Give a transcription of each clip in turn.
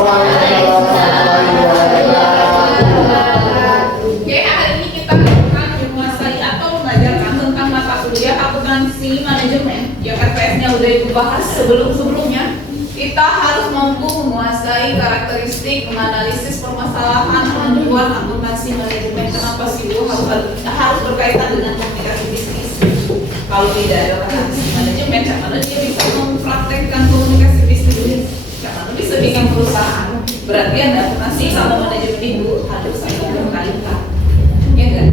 Waalaikumsalam warahmatullahi wabarakatuh. Oke, hari ini kita akan menguasai atau mengajarkan tentang mata kuliah akuntansi manajemen. Ya KTS-nya udah ibu bahas sebelumnya. Kita harus mampu menguasai karakteristik menganalisis permasalahan penjualan akuntansi manajemen. Kenapa sih Bu harus berkaitan dengan komunikasi bisnis? Kalau tidak ada akuntansi manajemen, mana dia bisa mempraktekkan komunikasi bisnis? Mana bisa bikin perusahaan? Berarti ada akuntansi sama manajemen Ibu harus saya berkali-kali. Ya enggak?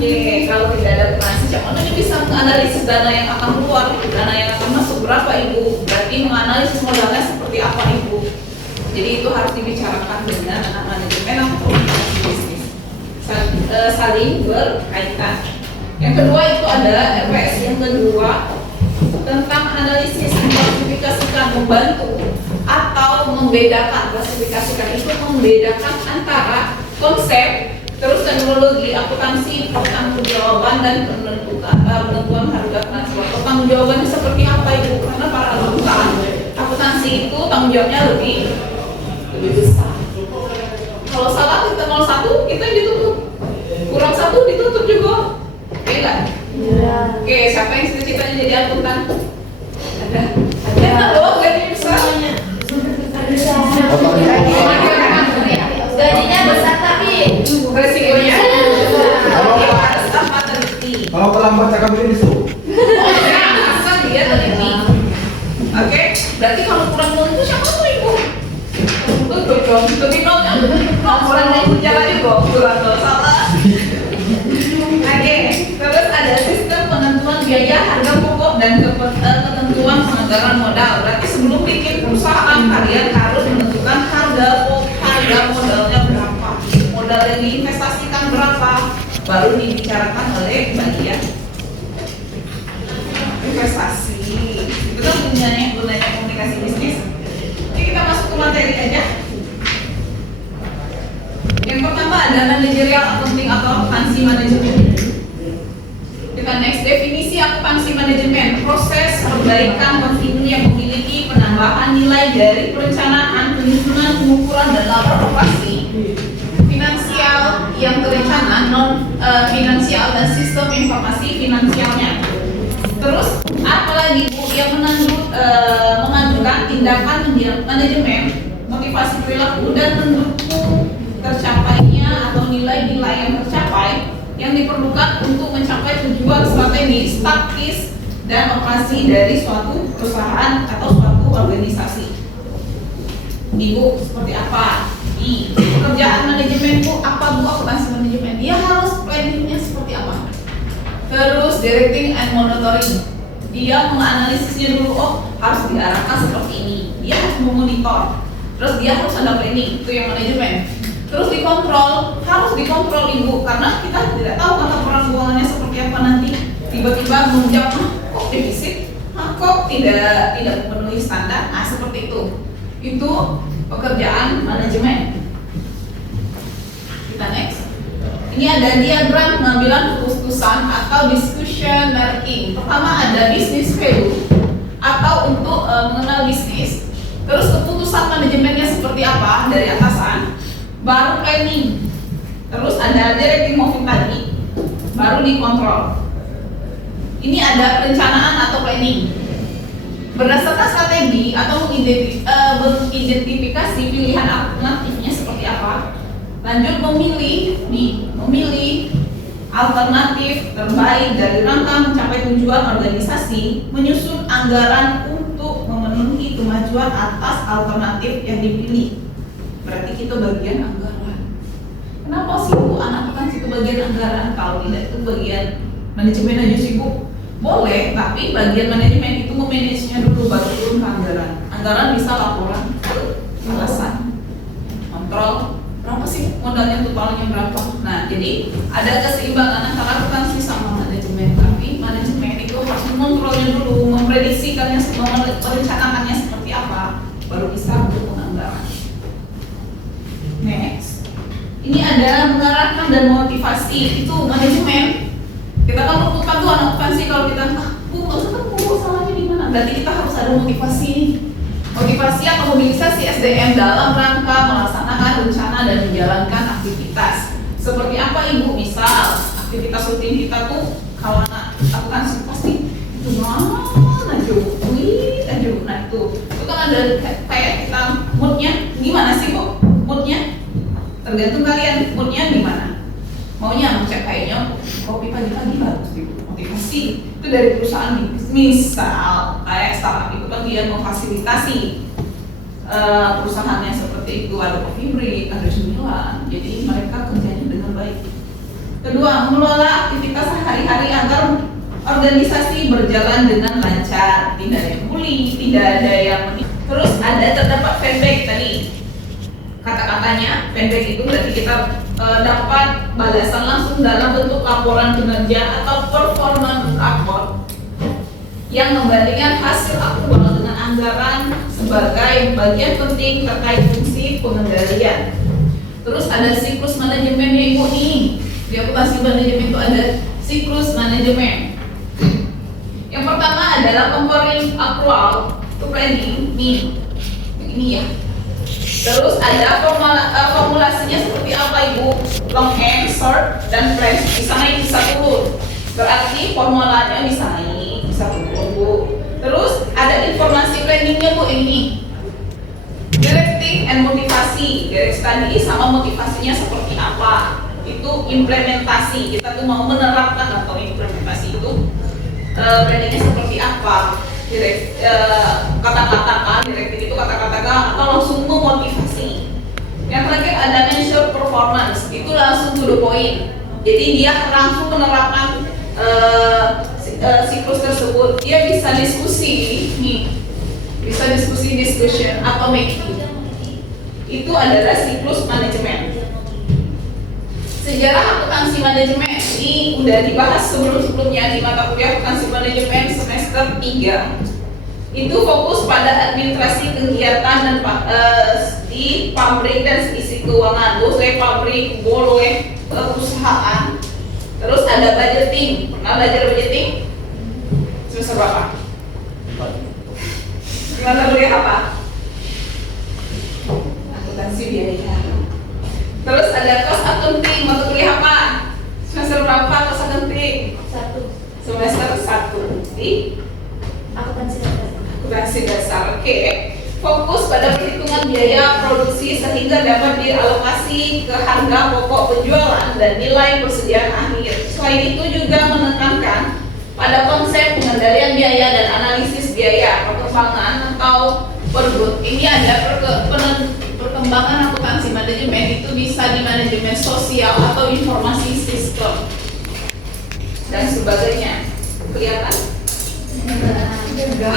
Oke, kalau tidak ada akuntansi, mana dia bisa menganalisis dana yang akan keluar, dana yang akan masuk berapa Ibu? Berarti menganalisis modalnya seperti apa Ibu? Jadi itu harus dibicarakan dengan anak manajemen atau komunikasi bisnis. Saling berkaitan. Yang kedua itu ada RPS yang kedua tentang analisis mengklasifikasikan, membantu atau membedakan. Klasifikasikan itu membedakan antara konsep terus teknologi akuntansi, pertanggungjawaban dan penentuan harga transfer. Pertanggungjawabannya seperti apa Ibu? Karena para akuntansi itu tanggung jawabnya lebih besar. Kalau salah kita 01 kita ditutup, kurang 1 ditutup juga. Oke enggak? Oke, siapa yang cita-citanya jadi akuntan? Ada loh, gajinya besar. Gajinya besar tapi resikonya harus apa teliti. Kalau terlambat cakap ini disuruh. Asal dia teliti. Oke, berarti kalau kurang itu siapa tuh Ibu? Tuh dong, tapi kalau orang yang jalan juga kurang salah. Oke, terus ada sistem penentuan biaya harga pokok dan ketentuan penganggaran modal. Berarti sebelum bikin perusahaan kalian harus menentukan harga modalnya berapa, modal yang diinvestasikan berapa, baru dibicarakan oleh bagian investasi. Itu kan gunanya komunikasi bisnis. Oke, kita masuk ke materi aja. Yang pertama ada manajerial accounting atau akuntansi manajemen. Kita next, definisi akuntansi manajemen, proses perbaikan kontinu yang memiliki penambahan nilai dari perencanaan, penyusunan, pengukuran dan laporan operasi, finansial yang terencana, non finansial dan sistem informasi finansialnya. Terus apalagi Bu yang mengajukan tindakan manajemen, motivasi perilaku dan mendukung tercapainya atau nilai-nilai yang tercapai yang diperlukan untuk mencapai tujuan strategis, taktis, dan operasi dari suatu perusahaan atau suatu organisasi. Ibu seperti apa? Di pekerjaan manajemen Bu, apa Bu akuntansi manajemen? Dia harus planningnya seperti apa? Terus directing and monitoring. Dia menganalisisnya dulu, oh harus diarahkan seperti ini. Dia harus memonitor. Terus dia harus ada planning, itu yang manajemen. Terus dikontrol, harus dikontrol Ibu, karena kita tidak tahu kata orang keuangannya seperti apa nanti. Tiba-tiba menunjuk, kok defisit, kok tidak memenuhi standar. Nah seperti itu. Itu pekerjaan manajemen. Kita next. Ini ada diagram pengambilan keputusan atau discussion making. Pertama ada business value atau untuk mengenal bisnis. Terus keputusan manajemennya seperti apa dari atasan. Baru planning, terus ada directing moving tadi, baru dikontrol. Ini ada perencanaan atau planning. Berdasarkan strategi atau mengidentifikasi pilihan alternatifnya seperti apa. Lanjut memilih alternatif terbaik dari rangka mencapai tujuan organisasi, menyusun anggaran untuk memenuhi kemajuan atas alternatif yang dipilih. Berarti kita bagian anggaran. Kenapa sih Bu anak akan situ bagian anggaran? Kalau tidak itu bagian manajemen aja sih Bu. Boleh, tapi bagian manajemen itu memanagenya dulu baru turun ke anggaran. Anggaran bisa laporan ke alasan, kontrol berapa sih modalnya totalnya berapa. Nah jadi ada keseimbangan antara akuntansi sama manajemen. Tapi manajemen itu harus mengontrolnya dulu, memprediksikannya, merencanakannya seperti apa, baru bisa untuk anggaran. Next, ini ada mengarahkan dan motivasi, itu manajemen. Kita kan menentukan tuh anak akuntansi kalau kita Bu, maksudnya Bu salahnya di mana? Berarti kita harus ada motivasi nih. Motivasi atau mobilisasi SDM dalam rangka melaksanakan rencana dan menjalankan aktivitas. Seperti apa Ibu? Misal aktivitas rutin kita tuh kalau akuntansi pasti itu mana aja, nah itu kan ada kayak kita moodnya gimana sih Bu? Moodnya tergantung kalian moodnya gimana. Maunya ngecek kayaknya kopi pagi-pagi bagus Ibu. Motivasi itu dari perusahaan misal kayak startup itu kan dia memfasilitasi perusahaannya seperti itu, ada coffee break, ada cemilan, jadi mereka kerjanya dengan baik. Kedua, mengelola aktivitas sehari-hari agar organisasi berjalan dengan lancar, tidak ada yang bully, tidak ada yang terus ada terdapat feedback tadi. Kata-katanya feedback itu berarti kita dapat balasan langsung dalam bentuk laporan kinerja atau performance report yang membandingkan hasil aktual dengan anggaran sebagai bagian penting terkait fungsi pengendalian. Terus ada siklus manajemennya Ibu nih. Di akuntansi manajemen itu ada siklus manajemen. Yang pertama adalah comparing accrual to planning nih. Ini ya. Terus ada formulasinya seperti apa Ibu? Long end, short, dan flash. Bisa naik, bisa turun. Berarti formulanya bisa naik, bisa turun Bu. Terus ada informasi planningnya Bu ini. Directing and motivasi. Direct tadi sama motivasinya seperti apa? Itu implementasi. Kita tuh mau menerapkan atau implementasi itu planningnya seperti apa? Direct kata-kata kan, directing itu kata-kata atau langsung memotivasi. Yang terakhir ada measure performance, itu langsung to the point. Jadi dia langsung menerapkan siklus tersebut. Dia bisa diskusi nih, bisa discussion atau making. Itu adalah siklus manajemen. Sejarah akuntansi manajemen ini udah dibahas sebelum-sebelumnya di mata kuliah akuntansi manajemen semester 3. Itu fokus pada administrasi kegiatan dan di pabrik dan isi keuangan, boleh pabrik, boleh perusahaan. Terus ada budgeting. Pernah belajar budgeting? Semester berapa? Gimana kuliah apa? Akuntansi biaya. Terus ada cost accounting, mata kuliah apa? Semester berapa cost accounting? 1. Semester 1 di akuntansi dasar. Oke. Fokus pada perhitungan biaya produksi sehingga dapat dialokasi ke harga pokok penjualan dan nilai persediaan akhir. Selain itu juga menekankan pada konsep pengendalian biaya dan analisis biaya, perkembangan atau pergrowth. Ini ada perkembangan akuntansi manajemen itu bisa di manajemen sosial atau informasi sistem dan sebagainya. Kelihatan? Enggak.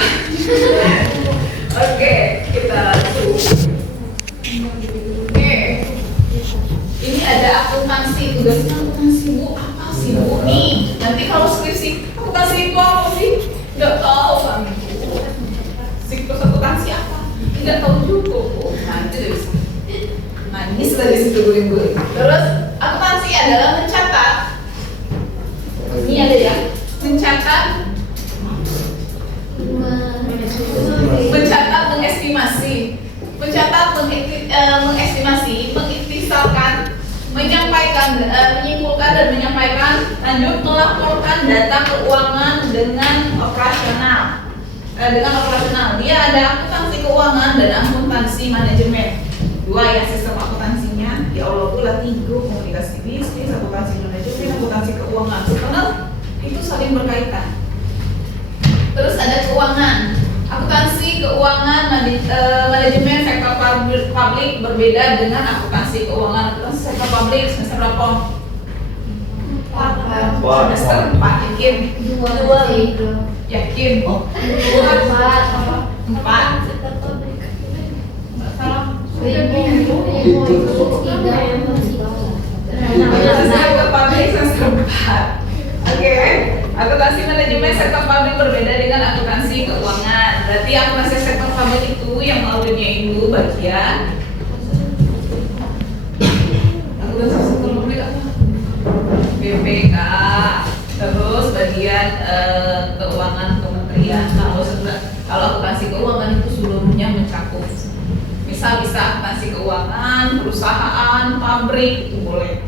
Oke, kita lanjut. Oke. Ini ada akuntansi, tugasnya akuntansi Bu, apa sih Bu nih? Nanti kalau skripsi akuntansi itu apa sih? Enggak tahu kan Bu. Siklus akuntansi apa? Enggak tahu juga Bu. Nanti dari situ. Manis dari situ guling-guling. Terus akuntansi adalah mencatat. Ini ada ya, mencatat, mengestimasi, mengiktisarkan, menyimpulkan dan menyampaikan, lanjut melaporkan data keuangan dengan operasional. Dia ada akuntansi keuangan dan akuntansi manajemen. Dua ya sistem akuntansinya. Ya Allah, pula 3 komunikasi bisnis, akuntansi manajemen, akuntansi keuangan. Sebenarnya itu saling berkaitan. Terus ada keuangan. Akuntansi keuangan manajemen sektor publik berbeda dengan akuntansi keuangan. Akuntansi sektor publik semester berapa? 4. Semester 4 yakin? 2. Yakin? 4. Salah. Sektor publik semester 4. Oke, akuntansi manajemen sektor publik berbeda dengan akuntansi keuangan. Berarti akuntansi sektor publik itu yang auditnya itu bagian akuntansi sektor publik apa? BPK. Terus bagian keuangan kementerian. Kalau akuntansi keuangan itu seluruhnya bisa akuntansi keuangan, perusahaan, pabrik, itu boleh.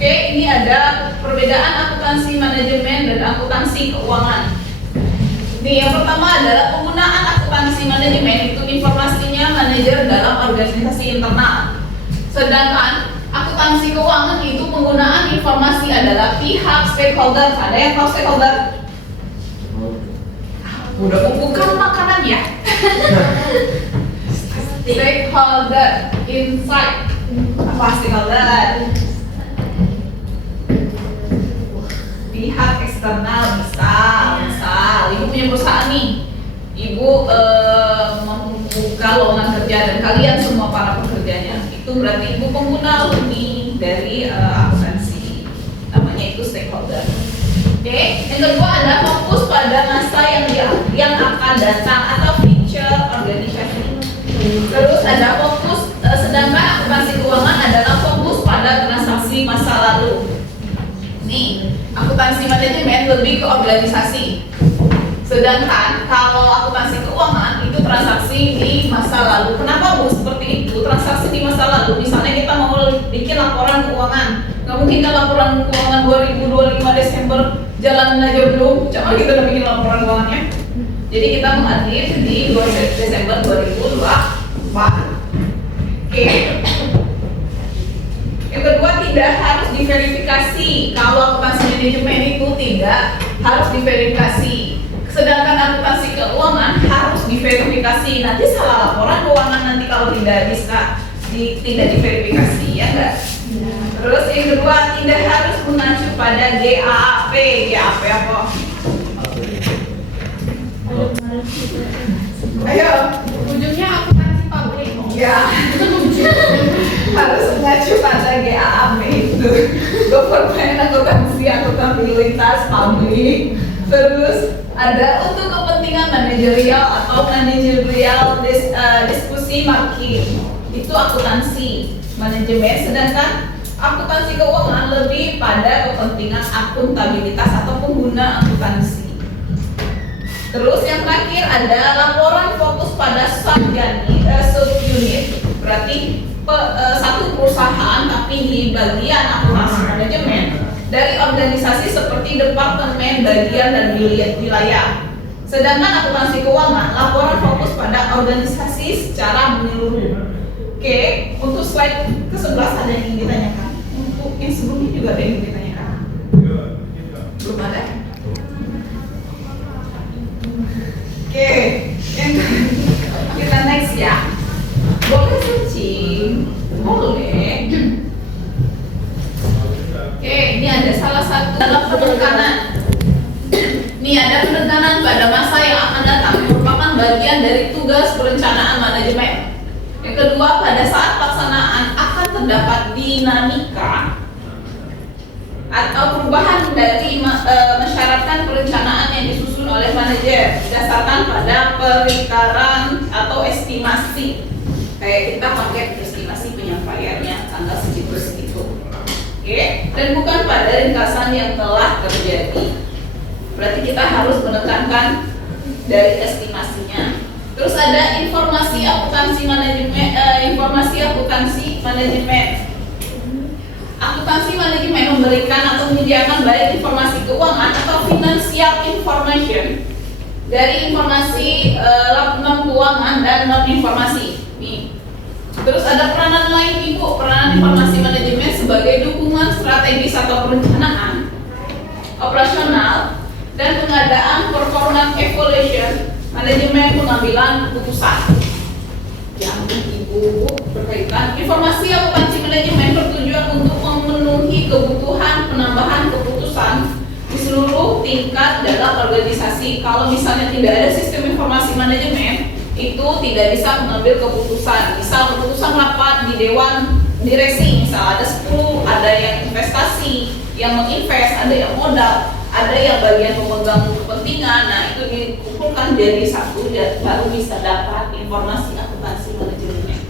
Oke, ini ada perbedaan akuntansi manajemen dan akuntansi keuangan. Nih, yang pertama adalah penggunaan akuntansi manajemen itu informasinya manajer dalam organisasi internal. Sedangkan akuntansi keuangan itu penggunaan informasi adalah pihak stakeholder. Ada yang tahu stakeholder? Udah bukan makanan ya. Stakeholder, insight. Apa stakeholder? Pihak eksternal, misal ibu punya perusahaan nih, ibu membuka lowongan kerja dan kalian semua para pekerjanya, itu berarti ibu pengguna nih dari akuntansi, namanya itu stakeholder. Oke, yang kedua ada fokus pada masa yang akan datang atau future organisasi. Terus ada fokus, sedangkan akuntansi keuangan adalah fokus pada transaksi masa lalu. Nih, akuntansi manajemen lebih ke organisasi. Sedangkan kalau akuntansi keuangan itu transaksi di masa lalu. Kenapa Bu seperti itu? Transaksi di masa lalu. Misalnya kita mau bikin laporan keuangan. Nggak mungkin kan laporan keuangan 2025 Desember jalanin aja belum. Coba kita udah bikin laporan keuangannya. Jadi kita menghadir di Desember 2024. Oke. Yang kedua, tidak harus diverifikasi. Kalau akuntansi manajemen itu tidak harus diverifikasi. Sedangkan akuntansi keuangan harus diverifikasi. Nanti salah laporan keuangan nanti kalau tidak bisa tidak diverifikasi, ya enggak? Terus yang kedua, tidak harus mengacu pada GAAP. GAAP apa? Ayo, Ujungnya akuntansi pabrik. ya. Harus mengacu pada GAAP itu government, akuntabilitas, publik. Terus ada untuk kepentingan manajerial atau manajerial diskusi market, itu akuntansi manajemen. Sedangkan akuntansi keuangan lebih pada kepentingan akuntabilitas atau pengguna akuntansi. Terus yang terakhir ada laporan fokus pada subunit, berarti satu perusahaan tapi di bagian akuntansi manajemen dari organisasi seperti departemen, bagian, dan wilayah. Sedangkan akuntansi keuangan laporan fokus pada organisasi secara menyeluruh. Oke, untuk slide ke-11 ada yang ingin ditanyakan. Untuk yang sebelumnya juga ada yang ingin ditanyakan. Belum ada? Oke, kita next ya. Boleh searching, boleh. Oke, ini ada salah satu dalam penekanan. Ini ada penekanan pada masa yang akan datang, merupakan bagian dari tugas perencanaan manajemen. Yang kedua, pada saat pelaksanaan akan terdapat dinamika atau perubahan dari mensyaratkan perencanaan yang disusun oleh manajer berdasarkan pada perkiraan atau estimasi. Kayak kita pakai estimasi penyampaiannya tanggal segitu. Oke, dan bukan pada ringkasan yang telah terjadi. Berarti kita harus menekankan dari estimasinya. Terus ada informasi akuntansi manajemen. Akuntansi manajemen memberikan atau menyediakan baik informasi keuangan atau financial information dari informasi non keuangan dan non informasi. Nih. Terus ada peranan lain Ibu, peranan informasi manajemen sebagai dukungan strategis atau perencanaan operasional dan pengadaan performance evaluation, manajemen pengambilan keputusan. Yang Ibu berkaitan informasi akuntansi manajemen bertujuan untuk memenuhi kebutuhan penambahan keputusan di seluruh tingkat dalam organisasi. Kalau misalnya tidak ada sistem informasi manajemen, itu tidak bisa mengambil keputusan. Misal keputusan rapat di dewan direksi, misal ada 10, ada yang investasi, yang menginvest, ada yang modal, ada yang bagian pemegang kepentingan. Nah, itu dikumpulkan jadi satu dan baru bisa dapat informasi akuntansi manajemennya,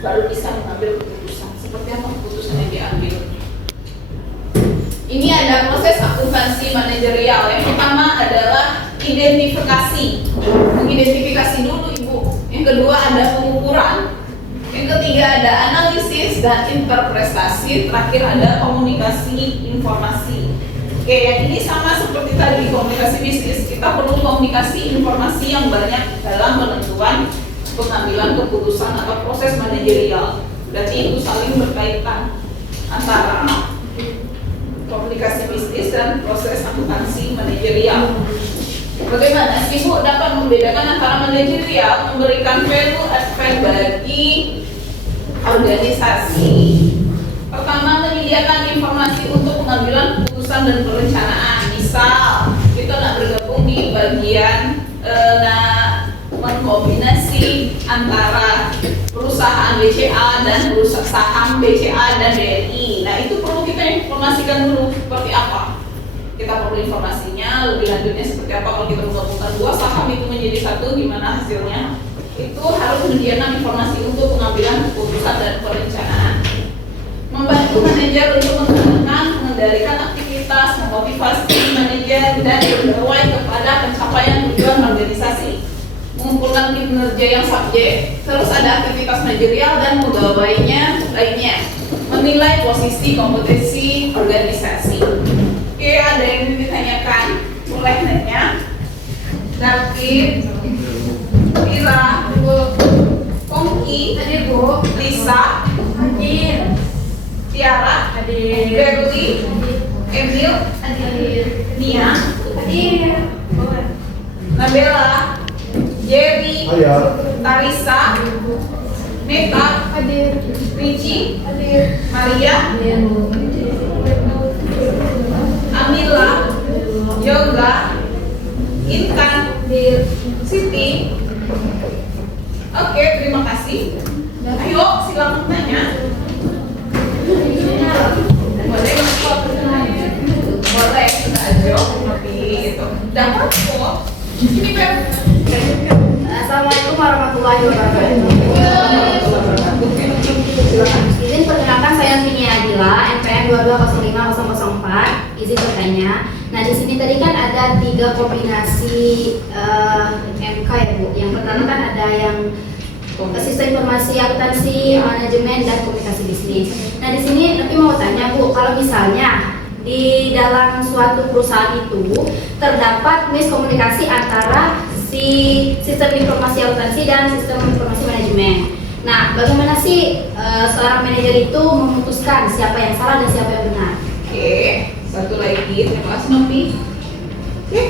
baru bisa mengambil keputusan. Seperti apa keputusan yang diambil? Ini ada proses akuntansi manajerial. Yang pertama adalah identifikasi. Mengidentifikasi dulu Ibu. Yang kedua ada pengukuran. bisnis dan interpretasi, terakhir ada komunikasi informasi. Oke, yang ini sama seperti tadi komunikasi bisnis, kita perlu komunikasi informasi yang banyak dalam penentuan pengambilan keputusan atau proses manajerial. Berarti itu saling berkaitan antara komunikasi bisnis dan proses akuntansi manajerial. Bagaimana sih Bu dapat membedakan antara manajerial memberikan value add bagi organisasi? Pertama, menyediakan informasi untuk pengambilan keputusan dan perencanaan. Misal kita nak bergabung di bagian mengkombinasi antara perusahaan BCA dan perusahaan saham BCA dan BRI. Nah, itu perlu kita informasikan dulu seperti apa. Kita perlu informasinya lebih lanjutnya seperti apa kalau kita menggabungkan dua saham itu menjadi satu, gimana hasilnya. Itu harus menyediakan informasi untuk pengambilan keputusan dan perencanaan. Membantu manajer untuk mengembangkan, mengendalikan aktivitas, memotivasi manajer dan pegawai kepada pencapaian tujuan organisasi. Mengumpulkan kinerja yang subjek, terus ada aktivitas manajerial dan pegawainya lainnya. Menilai posisi kompetensi organisasi. Oke, ada yang ditanyakan, boleh nanya. David, Ira, Pongki, Hadir Bu. Lisa, Hadir. Tiara, Hadir. Berli, Emil, Hadir. Nia, Hadir. Nabela, Jerry, Ayo. Tarisa, Meta, Hadir. Ricci, Hadir. Maria, Hadir. Amila, Yoga, Intan, Siti. Oke, terima kasih. Ayo, silakan tanya. Boleh, boleh kita aja tapi itu. Dapat kok. Ini kan. Assalamualaikum warahmatullahi wabarakatuh. Izin perkenalkan, saya Vini Adila, NPM 220504. Izin bertanya. Nah, di sini tadi kan ada 3 kombinasi MK ya Bu. Yang pertama kan ada yang sistem informasi akuntansi, manajemen dan komunikasi bisnis. Nah, di sini tapi mau tanya Bu, kalau misalnya di dalam suatu perusahaan itu terdapat miskomunikasi antara si sistem informasi akuntansi dan sistem informasi manajemen. Nah, bagaimana sih seorang manajer itu memutuskan siapa yang salah dan siapa yang benar? Oke, satu lagi. Terima kasih Novi. Oke,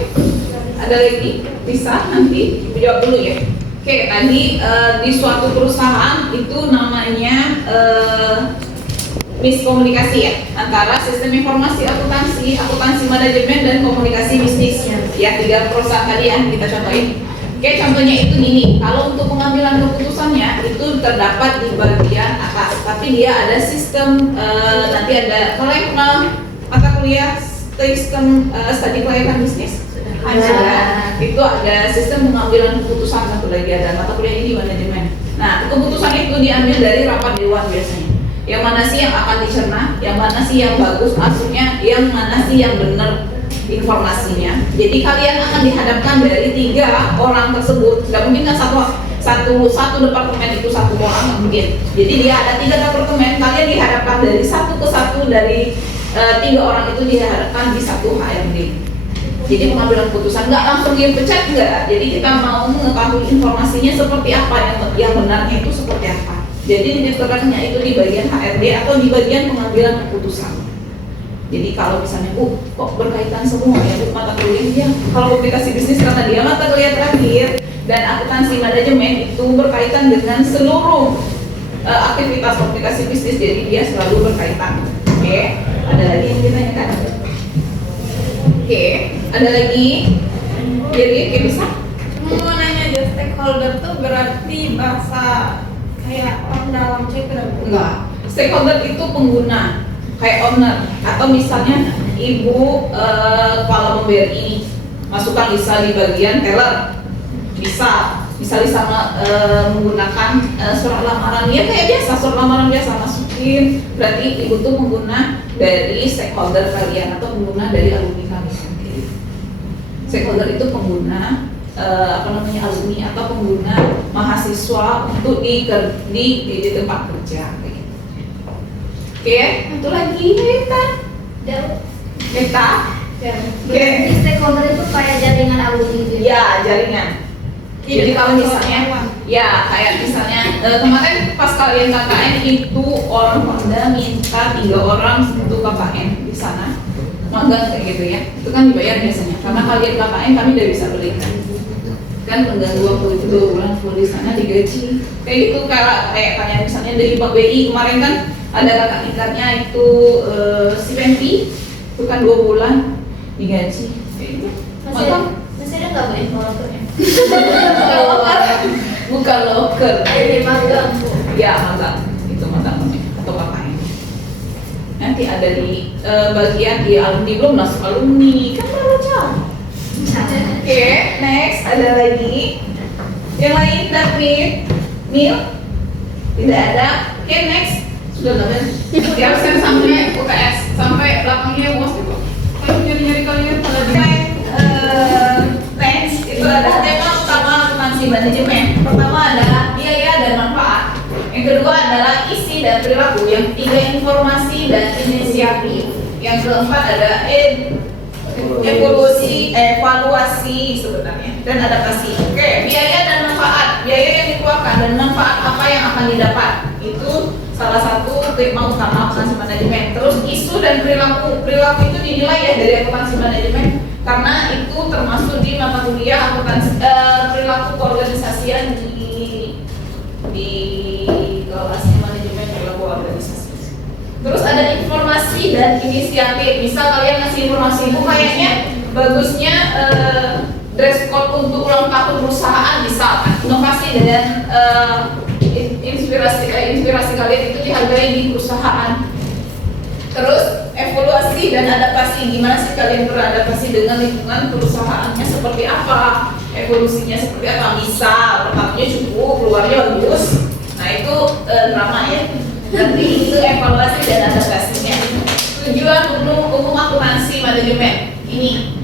ada lagi? Bisa nanti Ibu jawab dulu ya. Oke, tadi di suatu perusahaan itu namanya miskomunikasi ya antara sistem informasi akuntansi, akuntansi manajemen dan komunikasi bisnis. Ya, 3 perusahaan tadi yang kita contohin. Oke, contohnya itu gini. Kalau untuk pengambilan keputusannya itu terdapat di bagian atas, tapi dia ada sistem nanti ada kalau yang pernah mata kuliah sistem studi kelayakan bisnis. Ada, itu ada sistem pengambilan keputusan, satu lagi ada mata kuliah ini manajemen. Nah, keputusan itu diambil dari rapat dewan biasanya. Yang mana sih yang akan dicerna, yang mana sih yang bagus maksudnya, yang mana sih yang benar informasinya. Jadi kalian akan dihadapkan dari 3 orang tersebut. Gak mungkin kan satu departemen itu satu orang, nggak mungkin. Jadi dia ada 3 departemen, kalian dihadapkan dari satu ke satu dari 3 orang itu dihadapkan di satu HRD. Jadi pengambilan keputusan nggak langsung dia pecat, nggak. Jadi kita mau mengetahui informasinya seperti apa, yang benarnya itu seperti apa. Jadi diterangnya itu di bagian HRD atau di bagian pengambilan keputusan. Jadi kalau misalnya, kok berkaitan semua ya mata kuliah dia. Kalau komunikasi bisnis karena dia mata kuliah terakhir dan akuntansi manajemen itu berkaitan dengan seluruh aktivitas komunikasi bisnis. Jadi dia selalu berkaitan. Oke, ada lagi yang ditanyakan? Oke, ada lagi? Jadi, oke bisa? Mau nanya aja, stakeholder tuh berarti bahasa kayak orang dalam cek Enggak. Stakeholder itu pengguna, kayak owner. Atau misalnya ibu kepala BRI, masukkan Lisa di bagian teller. Bisa Lisa menggunakan surat lamaran. Ya kayak biasa, surat lamaran biasa masukin. Berarti ibu tuh pengguna dari stakeholder kalian atau pengguna dari alumni kalian. Stakeholder itu pengguna alumni atau pengguna mahasiswa untuk di tempat kerja. Oke, satu lagi Neta. Neta. Oke. Di stakeholder itu kayak jaringan alumni gitu. Ya, jaringan. Jadi kalau misalnya, ya kayak misalnya kemarin pas kalian KKN itu orang Pemda minta 3 orang untuk KKN di sana magang kayak gitu ya, itu kan dibayar biasanya. Karena kalian KKN kami udah bisa belikan, kan mengganggu waktu itu 2 bulan full di sana digaji. Kayak gitu kayak kalian misalnya dari Bank BI kemarin kan ada kakak tingkatnya itu si Penti, itu kan 2 bulan digaji kayak gitu. Masih ada nggak boleh lokernya? Bukan loker. Ini magang. Ya magang, itu magang atau KKN. Nanti ada di bagian di alumni, belum masuk alumni kan baru jam. Oke, next ada lagi. Yang lain David, Mil, tidak ada. Oke, next sudah namanya. Siapkan sampai UTS sampai belakangnya bos gitu. Kalau nyari-nyari kalian pada di next itu ada tema utama akuntansi manajemen. Pertama adalah biaya dan manfaat. Yang kedua adalah isi dan perilaku. Yang ketiga informasi dan inisiatif. Yang keempat ada evaluasi sebenarnya dan adaptasi. Oke, biaya dan manfaat. Biaya yang dikeluarkan dan manfaat apa yang akan didapat. Itu salah satu tema utama akuntansi manajemen. Terus isu dan perilaku. Perilaku itu dinilai ya dari akuntansi manajemen karena itu termasuk di mata kuliah akuntansi perilaku keorganisasian di kelas manajemen perilaku organisasi. Terus ada informasi dan inisiatif. Misal kalian ngasih informasi itu kayaknya bagusnya dress code untuk ulang tahun perusahaan misalkan. Inovasi dan inspirasi kalian itu dihargai di perusahaan. Terus evaluasi dan adaptasi, gimana sih kalian beradaptasi dengan lingkungan perusahaannya seperti apa, evolusinya seperti apa. Misal pertamanya cukup, keluarnya bagus, nah itu drama ya. Nanti itu evaluasi dan adaptasinya. Tujuan umum akuntansi manajemen ini.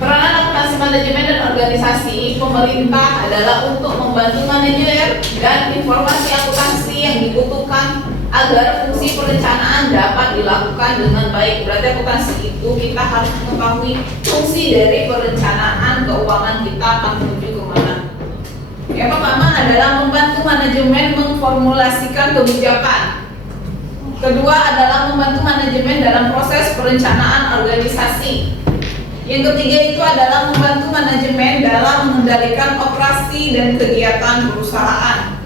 Peranan akuntansi manajemen dan organisasi pemerintah adalah untuk membantu manajer dan informasi akuntansi yang dibutuhkan agar fungsi perencanaan dapat dilakukan dengan baik. Berarti akuntansi itu kita harus mengetahui fungsi dari perencanaan keuangan kita akan menuju kemana. Yang pertama adalah membantu manajemen memformulasikan kebijakan. Kedua adalah membantu manajemen dalam proses perencanaan organisasi. Yang ketiga itu adalah membantu manajemen dalam mengendalikan operasi dan kegiatan perusahaan.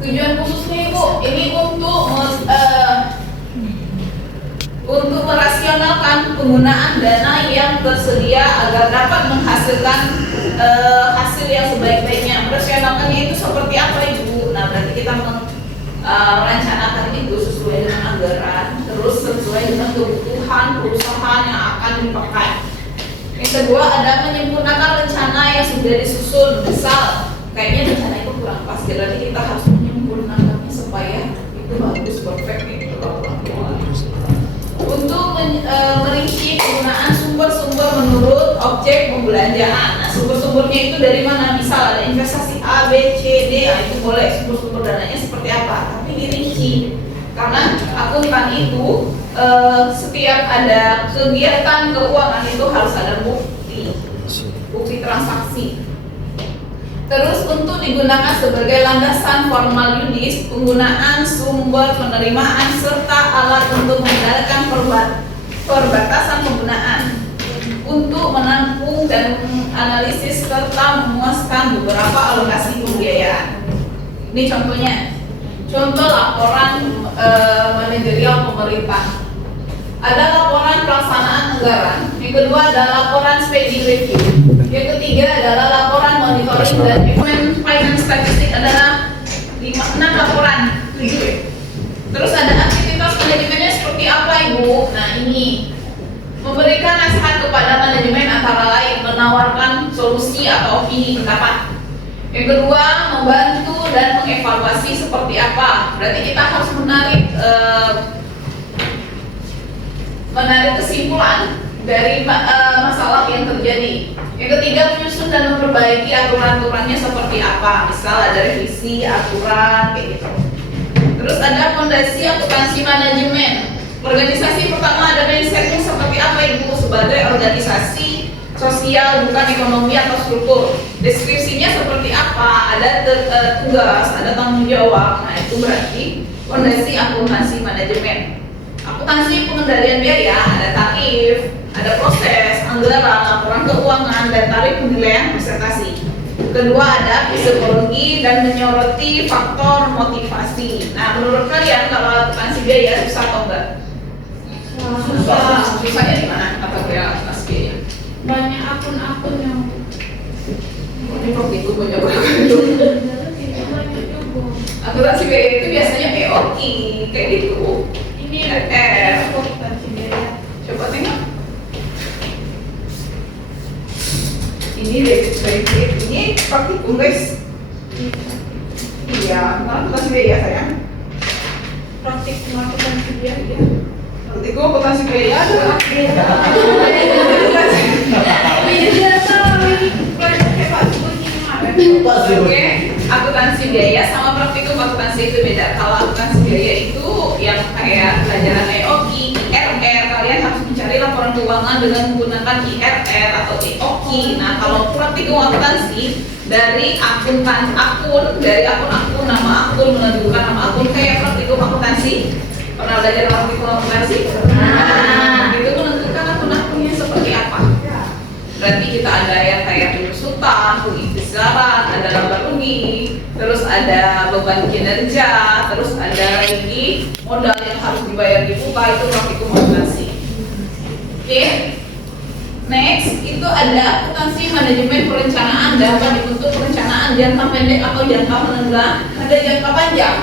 Tujuan khususnya Ibu ini untuk merasionalkan penggunaan dana yang tersedia agar dapat menghasilkan hasil yang sebaik-baiknya. Merasionalkannya itu seperti apa Ibu? Nah, berarti kita merencanakan itu sesuai dengan anggaran, terus sesuai dengan kebutuhan perusahaan yang akan dipakai. Yang kedua ada menyempurnakan rencana yang sudah disusun. Misal kayaknya rencana itu kurang pas, jadi kita harus menyempurnakannya supaya itu bagus, perfect gitu. Untuk merinci penggunaan sumber-sumber menurut objek pembelanjaan. Nah, sumber-sumbernya itu dari mana? Misal ada investasi A, B, C, D, nah itu boleh sumber-sumber dananya seperti apa, tapi dirinci. Karena akuntan itu setiap ada kegiatan keuangan itu harus ada bukti transaksi. Terus untuk digunakan sebagai landasan formal yuridis, penggunaan sumber penerimaan serta alat untuk mengendalikan perbatasan penggunaan untuk menampung dan analisis serta memuaskan beberapa alokasi pembiayaan. Ini contohnya, contoh laporan manajerial pemerintah. Ada laporan pelaksanaan anggaran. Yang kedua ada laporan spending review. Yang ketiga adalah laporan monitoring dan finance statistik adalah 6 laporan. Terus ada aktivitas manajemennya seperti apa Ibu? Nah ini memberikan nasihat kepada manajemen antara lain menawarkan solusi atau opini pendapat. Yang kedua membantu dan mengevaluasi seperti apa. Berarti kita harus menarik kesimpulan dari masalah yang terjadi. Yang ketiga menyusun dan memperbaiki aturan-aturannya seperti apa. Misal ada revisi aturan kayak gitu. Terus Terus ada fondasi akuntansi manajemen. Organisasi pertama ada mindsetnya seperti apa Ibu? Sebagai organisasi sosial bukan ekonomi atau struktur. Deskripsinya seperti apa? Ada tugas, ada tanggung jawab. Nah itu berarti fondasi akuntansi manajemen. Akuntansi pengendalian biaya, ada tarif, ada proses, anggaran, laporan keuangan, dan tarif penilaian presentasi. Kedua ada psikologi dan menyoroti faktor motivasi. Nah menurut kalian kalau akuntansi biaya susah atau enggak? Susahnya di mana? Apa kira akuntansi biaya? Banyak akun-akun yang Ini kok itu banyak banget itu. Akuntansi biaya itu biasanya POK kayak gitu. ini akuntansi biaya. Coba tengok. Ini debit kredit, ini praktikum guys. Iya, akuntansi biaya sayang. Praktik akuntansi biaya. Praktikum akuntansi biaya adalah Beda tahu ini pelajaran hebat begini kemarin. Oke, akuntansi biaya sama praktikum akuntansi itu beda. Kalau akuntansi biaya itu yang kayak pelajaran EOK, IRR, kalian harus mencari laporan keuangan dengan menggunakan IRR atau EOK. Nah, kalau praktikum akuntansi dari akun, nama akun menunjukkan nama akun kayak praktikum akuntansi. Pernah belajar praktikum akuntansi? Nah, itu menentukan akun-akunnya seperti apa. Berarti kita ada yang kayak pengusutan, pengikhtisaran, ada laba rugi, terus ada beban kinerja, terus ada lagi modal yang harus dibayar di muka, itu praktikum akuntansi. Oke. Next, itu ada akuntansi manajemen perencanaan. Dapat dibentuk perencanaan jangka pendek atau jangka menengah, ada jangka panjang.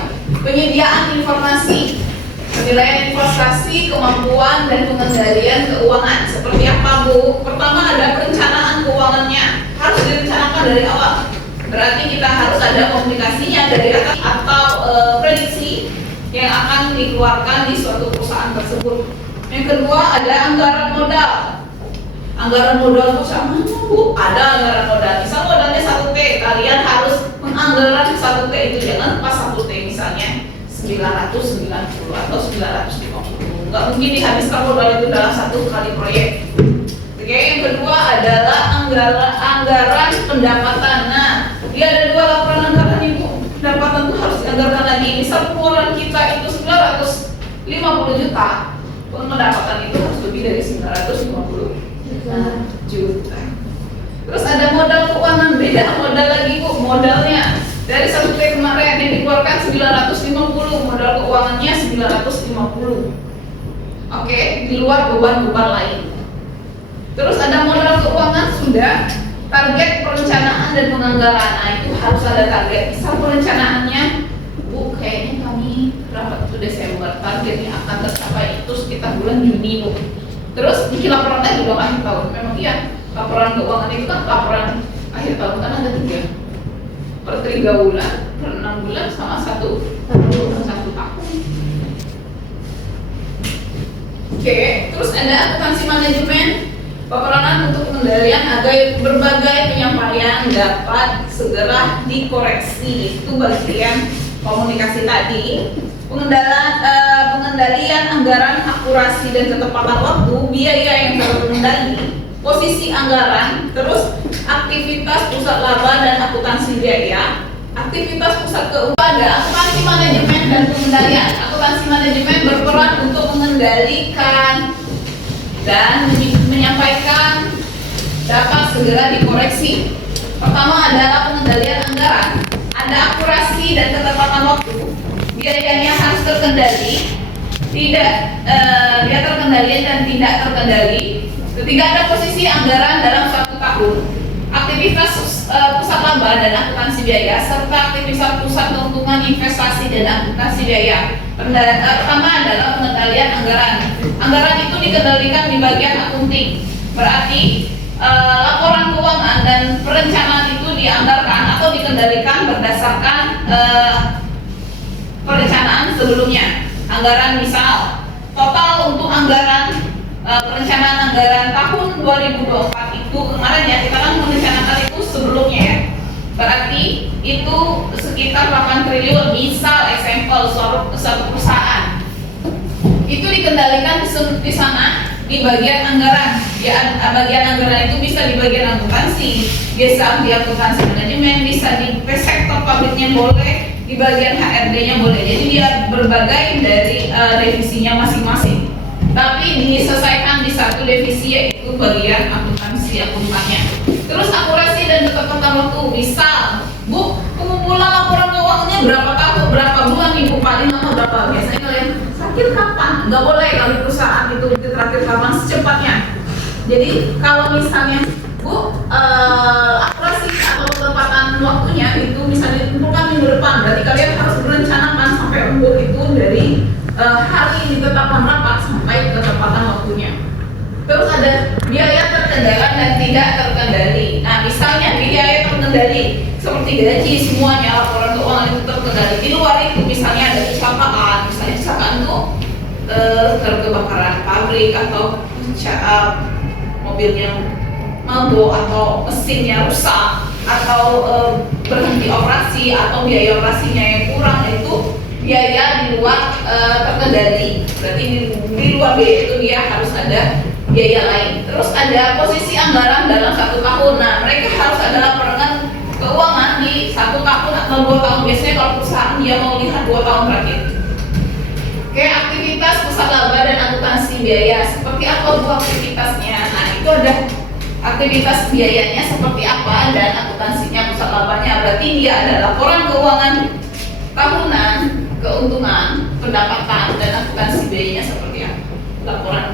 Penyediaan informasi, penilaian investasi, kemampuan dan pengendalian keuangan. Seperti apa Bu? Pertama ada perencanaan keuangannya, harus direncanakan dari awal. Berarti kita harus ada komunikasinya dari atas atau prediksi yang akan dikeluarkan di suatu perusahaan tersebut. Yang kedua ada anggaran modal. Anggaran modal itu sama Bu? Ada anggaran modal. Misal modalnya 1T, kalian harus menganggaran 1T itu, jangan pas 1T misalnya 990 atau 950. Nggak mungkin dihabiskan modal itu dalam satu kali proyek. Oke, yang kedua adalah anggaran pendapatan. Nah, dia ada dua laporan anggaran Ibu. Pendapatan itu harus dianggarkan lagi. Misal pengeluaran kita itu 950 juta, pendapatan itu harus lebih dari 950 juta. Terus ada modal keuangan, beda modal lagi Bu. Modalnya dari 1T kemarin yang dikeluarkan 950, modal keuangannya 950. Oke, di luar beban-beban lain. Terus ada modal keuangan sudah, target perencanaan dan penganggaran. Nah, itu harus ada target. Misal perencanaannya, Bu, kayaknya kami rapat itu Desember, targetnya akan tercapai itu sekitar bulan Juni Bu. Terus bikin laporan lagi dong akhir tahun. Memang iya, laporan keuangan itu kan laporan akhir tahun kan ada 3. Per 3 bulan, per 6 bulan sama 1 tahun. Oke, terus ada akuntansi manajemen, peperanan untuk pengendalian agar berbagai penyampaian dapat segera dikoreksi. Itu bagian komunikasi tadi. Pengendalian anggaran, akurasi dan ketepatan waktu, biaya yang terkendali, posisi anggaran, terus aktivitas pusat laba dan akuntansi biaya, aktivitas pusat keuangan, ada akuntansi manajemen dan pengendalian. Akuntansi manajemen berperan untuk mengendalikan dan menyampaikan dapat segera dikoreksi. Pertama adalah pengendalian anggaran, ada akurasi dan ketepatan waktu, biayanya harus terkendali, dia terkendali dan tidak terkendali. Ketiga ada posisi anggaran dalam 1 tahun, aktivitas pusat laba dan akuntansi biaya, serta aktivitas pusat keuntungan investasi dan akuntansi biaya. Pertama adalah pengendalian anggaran. Anggaran itu dikendalikan di bagian akunting. Berarti laporan keuangan dan perencanaan itu dianggarkan atau dikendalikan berdasarkan perencanaan sebelumnya. Anggaran misal total untuk anggaran perencanaan anggaran tahun 2024 itu kemarin ya, kita kan merencanakan itu sebelumnya ya. Berarti itu sekitar 8 triliun. Misal example itu dikendalikan di sana di bagian anggaran. Ya, bagian anggaran itu bisa di bagian akuntansi, bisa di akuntansi manajemen, bisa di sektor pabriknya boleh, di bagian HRD-nya boleh. Jadi dia berbagai dari divisinya masing-masing. Tapi diselesaikan di satu divisi yaitu bagian akuntansi akuntannya. Terus akurasi dan ketepatan waktu. Misal, Bu, pengumpulan laporan keuangannya berapa tahun, berapa bulan Ibu, paling lama berapa? Biasanya kalian terakhir kapan? Nggak boleh kalau di perusahaan itu terakhir kapan, secepatnya. Jadi kalau misalnya Bu, akurasi atau ketepatan waktunya itu misalnya ditentukan minggu depan, berarti kalian harus merencanakan sampai Bu itu dari hari ditetapkan rapat sampai ketepatan waktunya. Terus ada biaya terkendali dan tidak terkendali. Nah, misalnya biaya terkendali seperti gaji semuanya, laporan keuangan itu terkendali. Di luar itu misalnya ada kecelakaan, misalnya kecelakaan itu kebakaran pabrik atau mobilnya mogok atau mesinnya rusak atau berhenti operasi atau biaya operasinya yang kurang, itu biaya di luar terkendali. Berarti di luar biaya itu dia harus ada biaya lain. Terus ada posisi anggaran dalam 1 tahun. Nah, mereka harus ada laporan keuangan di 1 tahun atau 2 tahun. Biasanya kalau perusahaan dia mau lihat 2 tahun terakhir. Kayak aktivitas pusat laba dan akuntansi biaya. Seperti apa Bu aktivitasnya? Nah, itu ada aktivitas biayanya seperti apa dan akuntansinya pusat labanya. Berarti dia ada laporan keuangan tahunan, keuntungan, pendapatan, dan akuntansi biayanya seperti apa. Laporan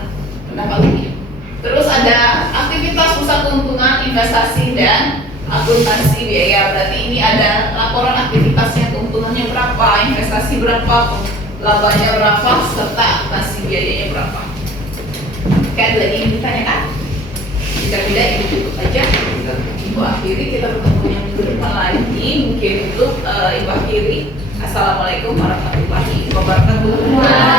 pendapatannya. Terus ada aktivitas pusat keuntungan, investasi, dan akuntansi biaya. Berarti ini ada laporan aktivitasnya, keuntungannya berapa, investasi berapa, labanya berapa, serta akuntansi biayanya berapa. Kan lagi yang ditanyakan? Jika tidak, itu cukup aja. Ibu akhiri, kita bertemu yang minggu depan lagi. Mungkin untuk Ibu akhiri. Assalamualaikum warahmatullahi wabarakatuh.